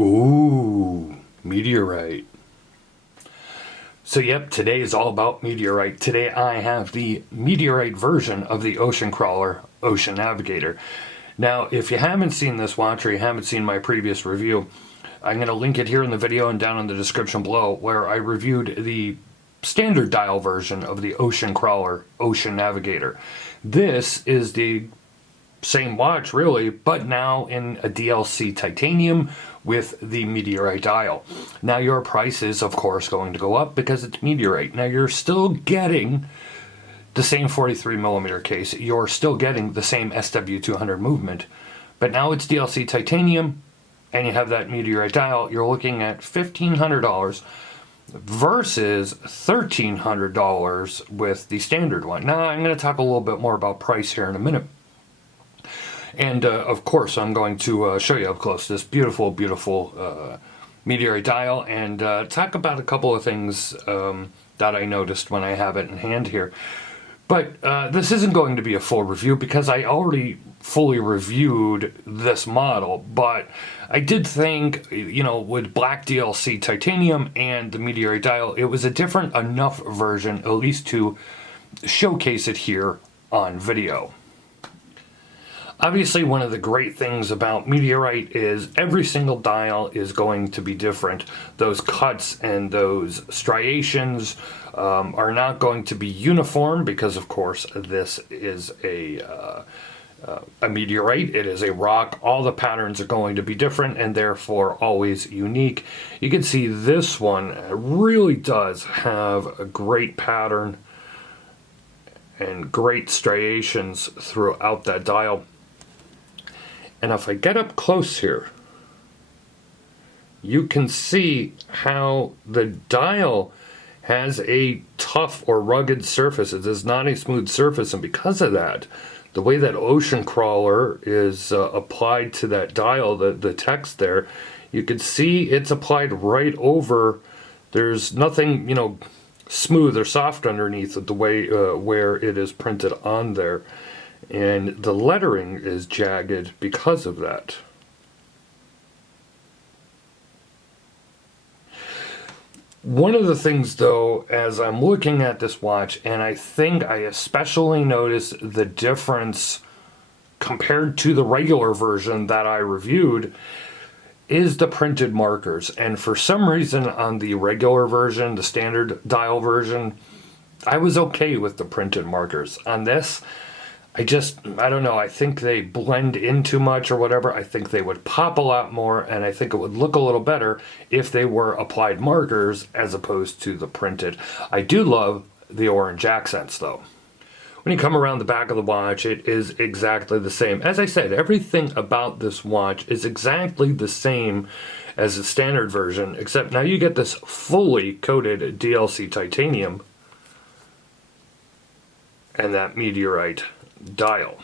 Ooh, Meteorite. So yep, today is all about Meteorite. Today I have the Meteorite version of the ocean crawler, Ocean Navigator. Now, if you haven't seen this watch or you haven't seen my previous review, I'm going to link it here in the video and down in the description below, where I reviewed the standard dial version of the ocean crawler, Ocean Navigator. This is the same watch really, but now in a DLC titanium with the Meteorite dial. Now your price is of course going to go up because it's Meteorite. Now you're still getting the same 43mm case, you're still getting the same SW200 movement, but now it's DLC titanium and you have that Meteorite dial. You're looking at $1,500 versus $1,300 with the standard one. Now I'm going to talk a little bit more about price here in a minute. And of course, I'm going to show you up close this beautiful, beautiful Meteorite dial and talk about a couple of things that I noticed when I have it in hand here. But this isn't going to be a full review because I already fully reviewed this model. But I did think, you know, with black DLC titanium and the Meteorite dial, it was a different enough version, at least to showcase it here on video. Obviously, one of the great things about Meteorite is every single dial is going to be different. Those cuts and those striations are not going to be uniform because, of course, this is a meteorite. It is a rock. All the patterns are going to be different and therefore always unique. You can see this one really does have a great pattern and great striations throughout that dial. And if I get up close here, you can see how the dial has a tough or rugged surface. It is not a smooth surface, and because of that, the way that ocean crawler is applied to that dial, the text there, you can see it's applied right over. There's nothing, you know, smooth or soft underneath the way where it is printed on there. And the lettering is jagged because of that. One of the things though, as I'm looking at this watch, and I think I especially noticed the difference compared to the regular version that I reviewed, is the printed markers. And for some reason on the regular version, the standard dial version, I was okay with the printed markers. On this, I don't know, I think they blend in too much or whatever. I think they would pop a lot more, and I think it would look a little better if they were applied markers as opposed to the printed. I do love the orange accents though. When you come around the back of the watch, it is exactly the same. As I said, everything about this watch is exactly the same as the standard version, except now you get this fully coated DLC titanium and that Meteorite dial.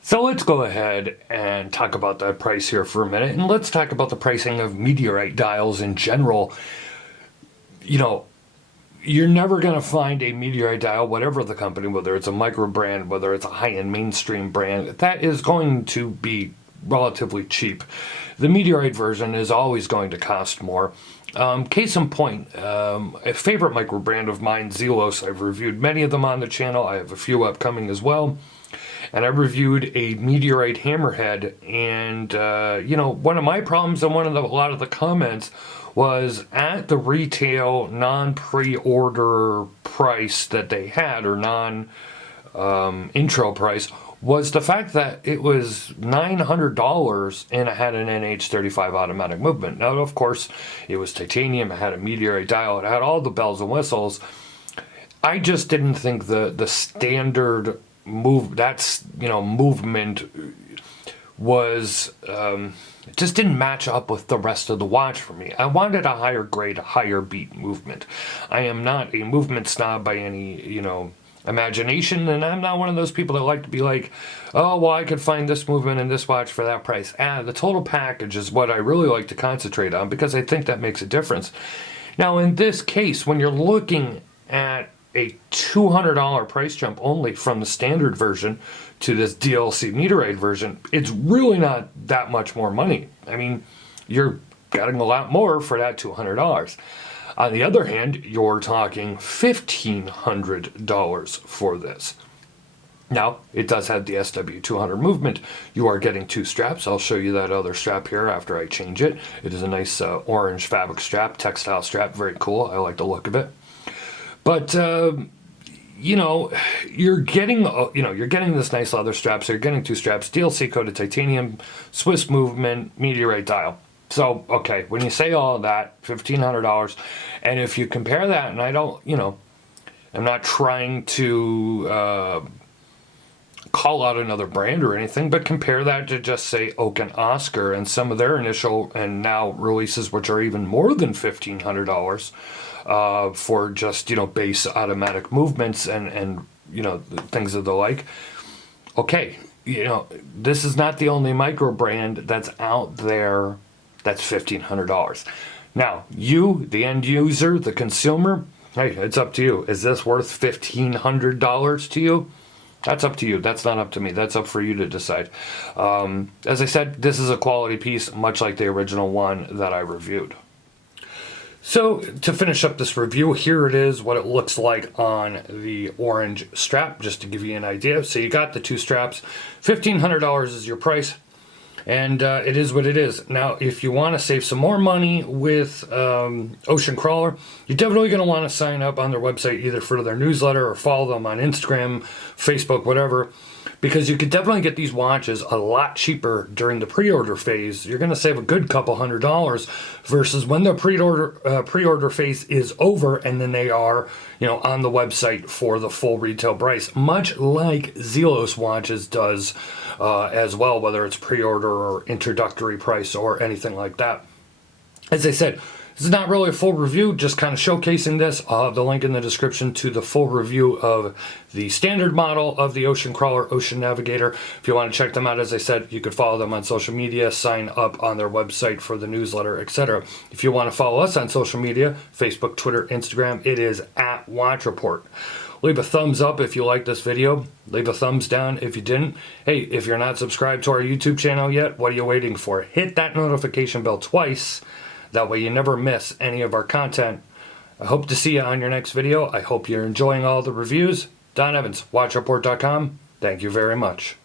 So let's go ahead and talk about that price here for a minute, and let's talk about the pricing of Meteorite dials in general. You know, you're never going to find a Meteorite dial, whatever the company, whether it's a micro brand, whether it's a high-end mainstream brand, that is going to be relatively cheap. The Meteorite version is always going to cost more. Case in point, a favorite micro brand of mine, Zelos. I've reviewed many of them on the channel. I have a few upcoming as well. And I reviewed a Meteorite hammerhead. And, you know, one of my problems and a lot of the comments was at the retail non-pre-order price that they had, or non-intro price, was the fact that it was $900 and it had an NH35 automatic movement. Now, of course, it was titanium, it had a Meteorite dial, it had all the bells and whistles. I just didn't think the standard movement was, it just didn't match up with the rest of the watch for me. I wanted a higher grade, higher beat movement. I am not a movement snob by any, you know, imagination, and I'm not one of those people that like to be like, oh, well, I could find this movement in this watch for that price. The total package is what I really like to concentrate on because I think that makes a difference. Now, in this case, when you're looking at a $200 price jump only from the standard version to this DLC Meteorite version, it's really not that much more money. I mean, you're getting a lot more for that $200. On the other hand, you're talking $1,500 for this. Now, it does have the SW200 movement. You are getting 2 straps. I'll show you that other strap here after I change it. It is a nice orange fabric strap, textile strap, very cool. I like the look of it. But, you know, you're getting this nice leather strap, so you're getting 2 straps, DLC coated titanium, Swiss movement, Meteorite dial. So, okay, when you say all of that, $1,500, and if you compare that, and I don't, you know, I'm not trying to call out another brand or anything, but compare that to just say Oak and Oscar and some of their initial and now releases, which are even more than $1,500 for just, you know, base automatic movements and you know, things of the like. Okay, you know, this is not the only micro brand that's out there that's $1,500. Now, you, the end user, the consumer, hey, it's up to you. Is this worth $1,500 to you? That's up to you. That's not up to me. That's up for you to decide. As I said, this is a quality piece, much like the original one that I reviewed. So to finish up this review, here it is, what it looks like on the orange strap, just to give you an idea. So you got the 2 straps. $1,500 is your price. And it is what it is. Now, if you want to save some more money with Ocean Crawler, you're definitely going to want to sign up on their website, either for their newsletter or follow them on Instagram, Facebook, whatever, because you could definitely get these watches a lot cheaper during the pre-order phase. You're going to save a good couple $100 versus when the pre-order phase is over, and then they are, you know, on the website for the full retail price, much like Zelos watches does as well, whether it's pre-order or introductory price or anything like that. As I said, this is not really a full review, just kind of showcasing this. I'll have the link in the description to the full review of the standard model of the Ocean Crawler, Ocean Navigator. If you want to check them out, as I said, you could follow them on social media, sign up on their website for the newsletter, etc. If you want to follow us on social media, Facebook, Twitter, Instagram, it is at Watch Report. Leave a thumbs up if you like this video. Leave a thumbs down if you didn't. Hey, if you're not subscribed to our YouTube channel yet, what are you waiting for? Hit that notification bell twice. That way you never miss any of our content. I hope to see you on your next video. I hope you're enjoying all the reviews. Don Evans, WatchReport.com. Thank you very much.